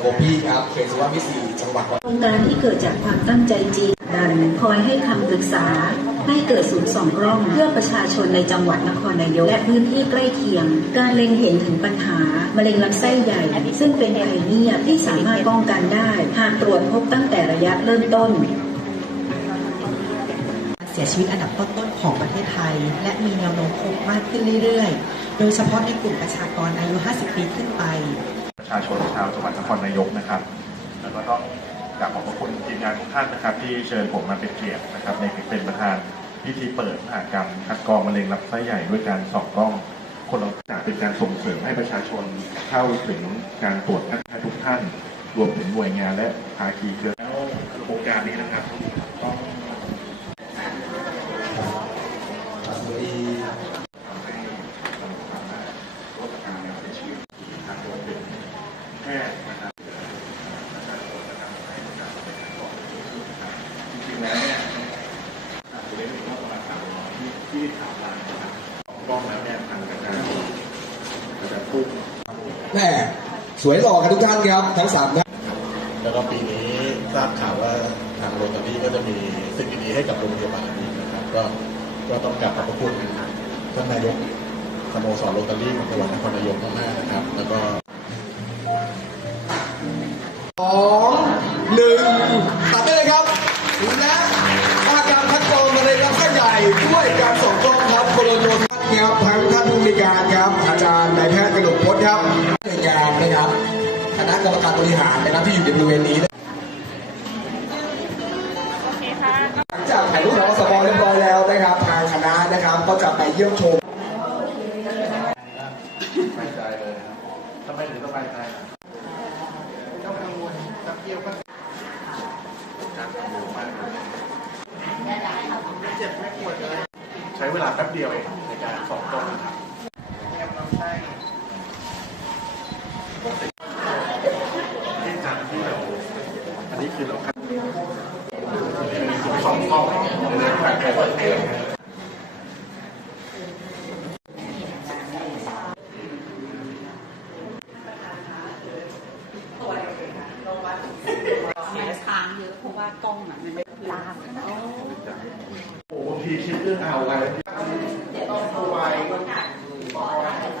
โอพี่ครับเขตสุวรรณวิสีจังหวัดโครงการที่เกิดจากความตั้งใจจริงดันคอยให้คำปรึกษา ให้เกิดศูนย์สองกล้องเพื่อประชาชนในจังหวัดนครนายกและพื้นที่ใกล้เคียง การเล็งเห็นถึงปัญหามะเร็งลำไส้ใหญ่ ซึ่งเป็นภัยเงียบที่สามารถป้องกันได้ หากตรวจพบตั้งแต่ระยะเริ่มต้น เสียชีวิตอันดับต้นๆของประเทศไทย และมีแนวโน้มพบมากขึ้นเรื่อยๆ โดยเฉพาะในกลุ่มประชากรอายุ 50 ปีขึ้นไป ประชาชนชาวจังหวัดนครนายกนะครับ แล้วก็ต้องกราบขอบพระคุณทีมงานทุกท่านนะครับ ที่เชิญผมมาเป็นเกียรตินะครับในเป็นประธานพิธีเปิดมหากรรมคัดกรองมะเร็งลำไส้ใหญ่ด้วยการส่องกล้องคนเราจากเป็นการส่งเสริมให้ประชาชนเข้าถึงการตรวจให้ทุกท่าน รวมถึงหน่วยงานและภาคีเครือแล้วโครงการนี้นะครับต้อง สวัสดี ทำให้เราสามารถลดการเสียชีวิตทางโรงพยาบาลแพทย์นะครับประชาชนนะครับให้บริการในการก่อนจริงๆแล้วเนี่ยอาจจะได้ถึงว่าประมาณสามร้อย ที่ที่ถามมานะครับของกล้องแล้วเนี่ยทางกระจายกระจายพุ่งแม่สวยหล่อกันทุกท่านครับทั้งสามท่านแล้วก็ปีนี้ทราบข่าวว่าทางโรตารี่ก็จะมีสิ่งดีๆให้กับโรงพยาบาลนี้นะครับ ก็ก็ต้องกลับขอบพระคุณท่านนายกสโมสรโรตารี่ของจังหวัดนครนายกมากๆนะครับ แล้วก็ คณะกรรมการบริหารนะครับที่อยู่ในบริเวณนี้หลังจากถ่ายรูปของสบเรียบร้อยแล้วนะครับทางคณะนะครับก็จะไปเยี่ยมชมสบายใจเลยนะครับทำไมถึงสบายใจล่ะต้องกังวลนักเที่ยวก็การกังวลมากเลยไม่เจ็บไม่ปวดเลยใช้เวลาแป๊บเดียวเองในการสองกล้อง อันนี้คือเราคัดสองกล้อในเรื่องการเปิดเอมค้างเยอะเพราะว่ากล้องมันไม่ตามโอ้โหทีคิดเรื่องเอาอะไร